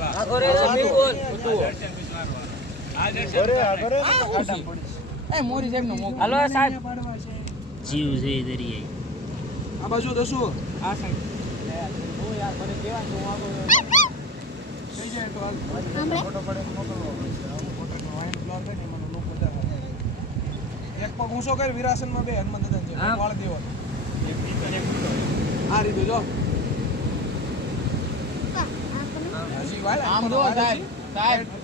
આગોરે બિલકુલ એ મોરી સાહેબ નો મોકો હાલો સાહેબ જીવ છે દરિયાઈ આ બાજુ દસું આ સાહેબ ઓ યાર મને કેવા તો આગો થઈ જાય તો હાલ ફોટો પડે મોકલવો પડશે આ ફોટોનો વાઈન બ્લર થાય ને મને લોકો વધારે એક પગ ઊંચો કરી વિરાસનમાં બે હનુમાન દાદા છે વાળ દેવો આ રીતે જો હજી વાળ આમ જો સાહેબ સાહેબ